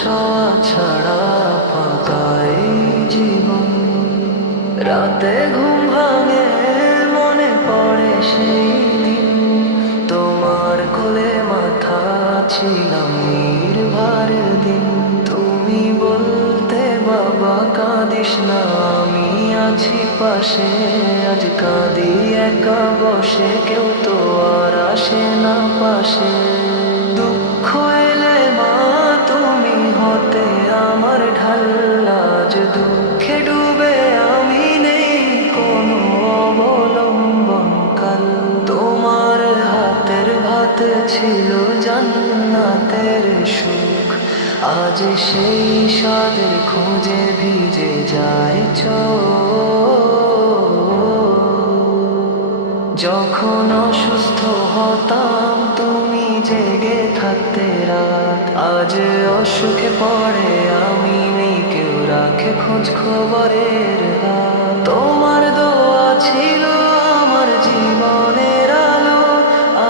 ছোঁয়া ছাড়া ফাঁকাই জীবন। রাতে ঘুম ভাঙে মনে পড়ে সেই দিন, তোমার কোলে মাথা ছিলাম নির্ভার দিন। তুমি বলতে বাবা কাঁদিস না, আমি আছি পাশে। আজ কাঁদি একা বসে, কেউ তো আর আসে না পাশে। দুঃখ এলে মা তুমি হতে আমার ঢাল, আজ দুঃখে ডুবে আমি নেই কোনো অবলম্বন কাল। তোমার হাতের ভাত ছিল জান্নাতের সুখ, আজ সেই স্বাদের খোঁজে ভিজে যায় চোখ। যখন অসুস্থ হতাম তুমি জেগে থাকতে রাত, আজ অসুখে পড়ে আমি নেই, কেউ রাখে খোঁজ খবরের হাত। তোমার দোয়া ছিল আমার জীবনের আলো,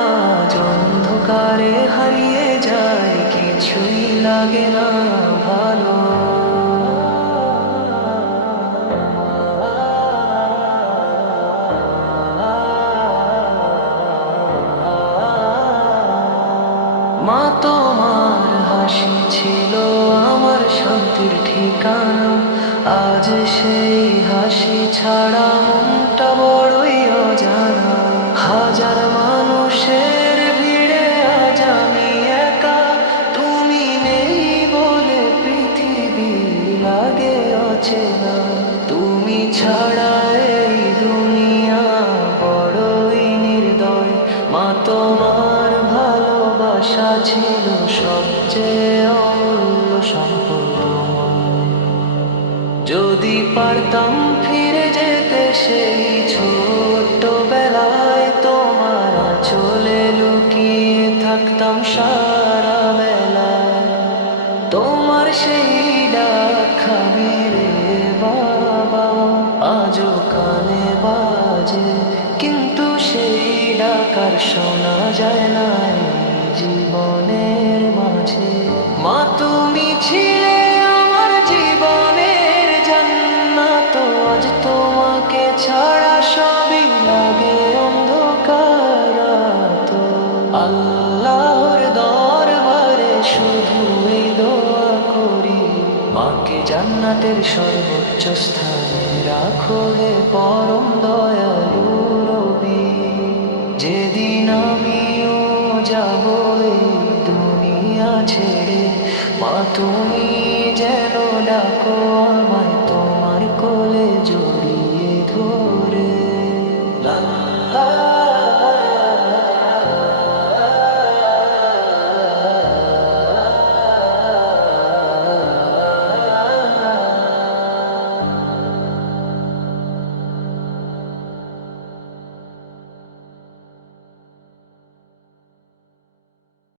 আজ অন্ধকারে হারিয়ে যায়, কিছুই লাগে না ভালো। মা তোমার হাসি ছিল আমার শান্তির ঠিকানা, আজ সেই হাসি ছাড়া মনটা বড়ই অজানা। হাজার মানুষের ভিড়ে আজ আমি একা, তুমি নেই বলে পৃথিবী লাগে অচেনা। তুমি ছাড়া এই দুনিয়া বড়ই নির্দয়, মা তোমার ভালোবাসা ছিল সবচেয়ে অমূল্য সম্পদ। যদি পারতাম ফিরে যেতে সেই ছোট্ট বেলায়, তোমার আঁচলে লুকিয়ে থাকতাম সারা বেলায়। তোমার সেই ডাক খাবি রে বাবা, আজও কানে বাজে, কিন্তু সেই ডাক আর শোনা যায় না এই জীবনের মাঝে। মা তুমি ছিলে আমার জীবনের জান্নাত, আজ তোমাকে ছাড়া সবই লাগে অন্ধকার। আল্লাহর দরবারে শুধু এই দোয়া করি, মাকে জান্নাতের সর্বোচ্চ স্থানে রাখো হে পরম দয়ালু রবি। যেদিন আমিও যাব এই দুনিয়া ছেড়ে, মা তুমি যেন ডাকো আমায় তোমার কোলে জড়িয়ে।